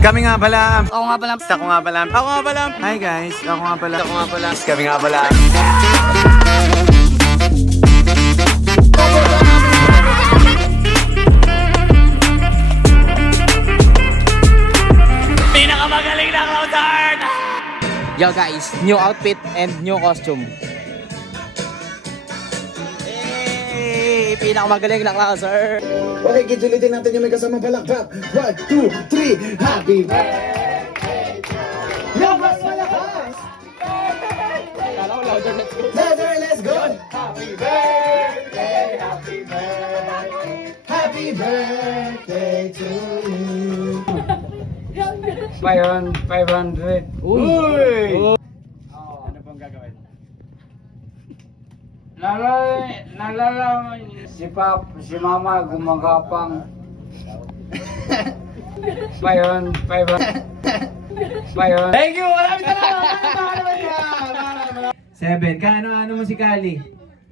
Kami nga pala. Ako nga pala. Ako nga pala. Ako nga pala. Hi guys. Ako nga pala. Ako nga pala. Kami nga pala. Pinakamagaling na cloud art! Yo guys, new outfit and new costume. Hey, pinakamagaling na cloud art. Okay, kids, ulitin natin yung may kasamang palakpak. 1, 2, 3, happy birthday! Yo, mas malakas! Louder, let's go! Happy birthday, happy birthday, happy birthday to you. 500. Uy! Ano pong gagawin? Nalalaman si Mama gumagapang. 500. Thank you! Maraming salamat! 7. Kaano-ano mo si Kali?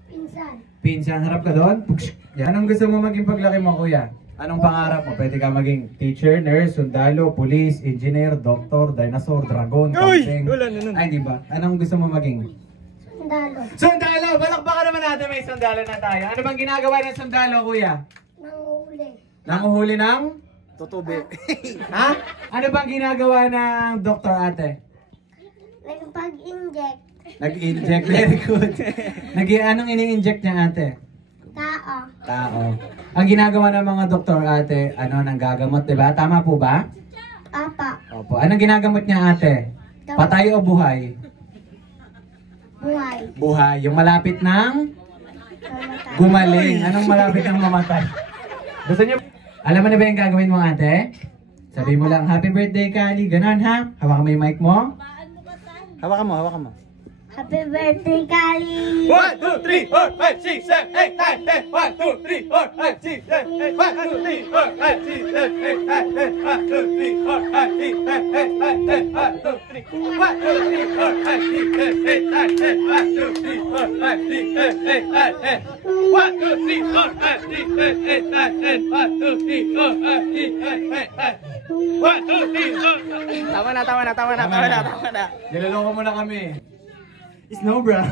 Pinsan. Pinsan. Harap ka doon? Anong gusto mo maging paglaki mo, kuya? Anong pangarap mo? Pwede ka maging teacher, nurse, sundalo, police, engineer, doctor, dinosaur, dragon, something. Ay, di ba? Anong gusto mo maging? Sundalo. Sundalo! Balakbakan naman natin, may sundalo na tayo. Ano bang ginagawa ng sundalo, kuya? Nanguhuli. Nanguhuli ng? Tutubi. Ha? Ano bang ginagawa ng doktor, ate? Nagpag-inject. Nag-inject, very good. Anong ini-inject niya, ate? Tao. Tao. Ang ginagawa ng mga doktor, ate, nanggagamot, di ba? Tama po ba? Apa. Opo. Anong ginagamot niya, ate? Patay o buhay? Buhay. Buhay. Yung malapit ng Mamatay. gumaling. Anong malapit ng mamatay? Gusto niyo? Alam mo na ba yung gagawin mo, ate? Sabi mo lang, happy birthday, Kali. Ganon, ha? Hawakan mo yung mic mo. Hawakan mo, hawakan mo. Happy birthday, Kali! 1, 2, 3, 4, 5, 6, 7, 8, 9, 10. 1, 2, 3, 4, 5, 6, 7, 8, 1, 2, 3, 4, 5, 6, 7, 8, 9, 10. 1, 2, 3, 4, 5, 6, 7, 8, 9, 10. 1, 2, 3, 4, 5, 6, 7, 8, 9, 10. 1, 2, 3, 4, 5, 6, 7, 8, 9, 10. 1, 2, 3, 4, 5, 6, 7, 8, 9, 10. 1, 2, 3, 4, 5, 6, 7, 8, 9. 1, 2, 3, 4, 5. Tama na. Niloloko mo na kami. Snow Brown.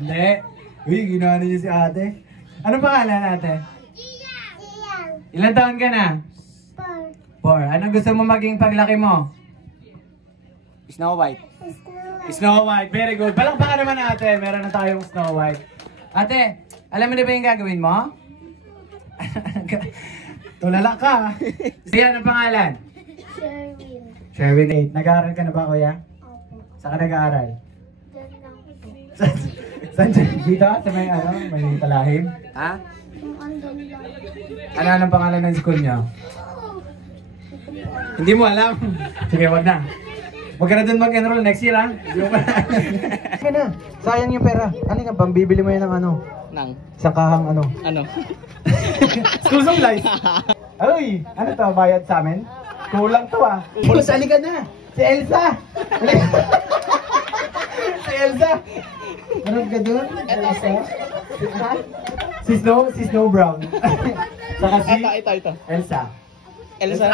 Hindi. Uy, ginawa niyo si ate. Anong pangalan, ate? Iyang. Ilan taon ka na? 4. Anong gusto mo maging paglaki mo? Snow White. Snow White. Very good. Palakpakan naman, ate. Meron na tayong Snow White. Ate, alam mo na ba yung gagawin mo? Tulala ka. Siya, anong pangalan? Sherwin. Sherwin 8. Nag-aaral ka na ba, kuya? Opo. Saan ka nag-aaral? Diyan lang po. Saan dyan? Dito? Sa may talahim? Ha? Yung andon lang. Ano ang pangalan ng school niyo? Hindi mo alam. Sige, wag na. Huwag ka na dun mag-enroll next year, ha? Hindi mo pa. Sige na. Sayang yung pera. Ano nga, pambibili mo yan ng ano? Nang. Isang kahang ano? Ano? School supplies. Ay, ano to? Bayad sa amin? Kulang to, ah. Sali ka na. Si Elsa. Si Elsa. Ano ka dun? Elsa? Si Snow Brown. Saka si Ito. Elsa. Elsa.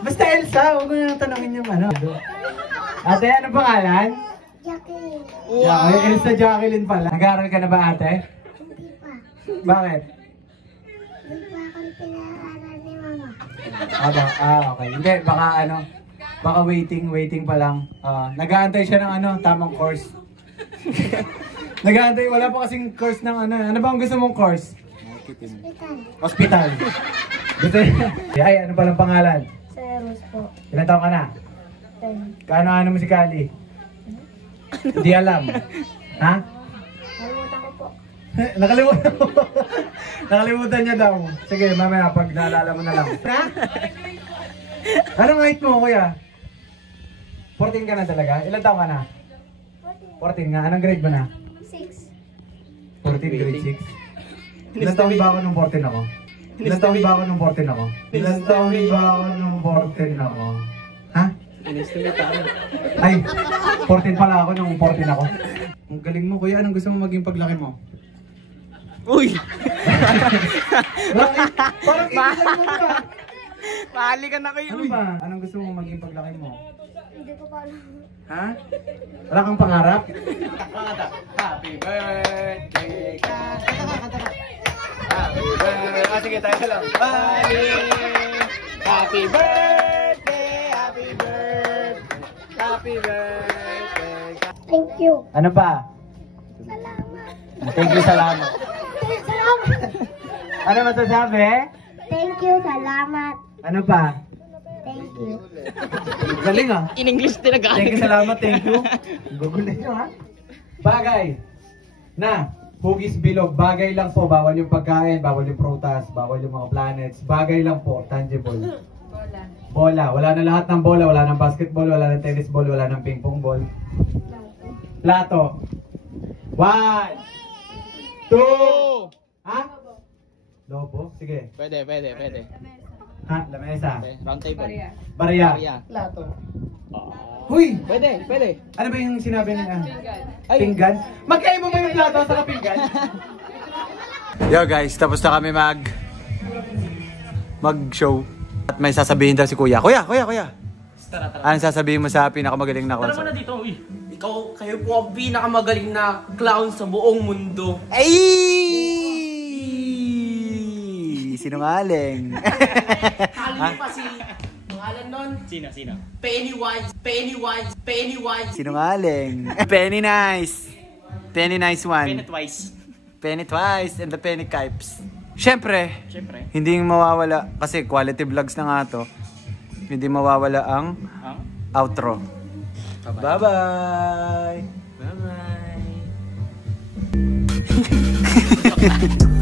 Basta Elsa, huwag mo na tanongin yung ano. Ate, ano pangalan? Jacqueline. Wow. Elsa Jacqueline pala. Nag-aaral ka na ba, ate? Hindi pa. Bakit? Hindi pa akong pinaaral ni Mama. Okay. Hindi, baka waiting pa lang. Nag-aantay siya ng tamang course. Nag-aantay, wala pa kasing course ng ano. Ano ba ang gusto mong course? Hospital. Hospital. Gusto niya. Ay, ano palang pangalan? Seros po. Ilan taon ka na? 10. Kaano-ano mo si Kali? Hindi alam. Ha? Nalimutan ko po. Nakalimutan mo. Nakalimutan niya daw. Sige, mamaya pag naalala mo na lang. Ha? Anong height mo, kuya? 14 ka na talaga? Ilan taon ka na? 14 nga. Anong grade mo na? 6. 14, grade 6. Ilan taon ba ako nung 14 ako? Ilan taon ba ako nung 14 ako? Ilan taon ba ako nung 14 ako? Ha? Inestimate ako. Ay, 14 pala ako nung 14 ako. Ang galing mo, kuya. Anong gusto mo maging paglaki mo? Uy! Bakit? Parang ikisan mo na. Ali ka na kayo. Ano ba? Anong gusto mong maging paglaki mo? Hindi ko pa alam. Ha? Wala kang pangarap? Happy birthday, kanta ka. Happy birthday. Ah, sige, tayo lang. Happy birthday, happy birthday, happy birthday. Thank you. Ano pa? Salamat. Thank you, salamat. Salamat. Ano masasabi? Thank you, salamat. Ano pa? Thank you. Galing ah. In English talaga. Thank you, salamat, thank you. Gugulit nyo ha. Bagay na hugis bilog, bagay lang po, bawal yung pagkain, bawal yung prutas, bawal yung mga planets, bagay lang po, tangible. Bola. Wala na lahat ng bola, wala ng basketball, wala ng tennis ball, wala ng ping pong ball. Plato. 1, 2, ha? Lobo? Sige. Pwede. Ha? Lamesa. Round table. Barya. Barya. Huy! Pwede. Ano ba yung sinabi niya? Ay. Pinggan? Magkaiba ba yung plato sa kapinggan? Yo guys, tapos na kami mag-show. At may sasabihin daw si Kuya. Kuya! Anong sasabihin mo sa pinakamagaling na concert? Tara mo na dito, uy. Kayo po ang pinakamagaling na clown sa buong mundo. Ay! Sinungaling. Kala niyo pa si... Pangalan nun? Sino? Pennywise. Sinungaling. Penny Nice. Penny Nice one. twice. Penny Twice and the Penny Kipes. Siyempre, Siyempre. hindi mawawala, kasi quality vlogs na nga to, hindi mawawala ang outro. Bye-bye! Bye-bye.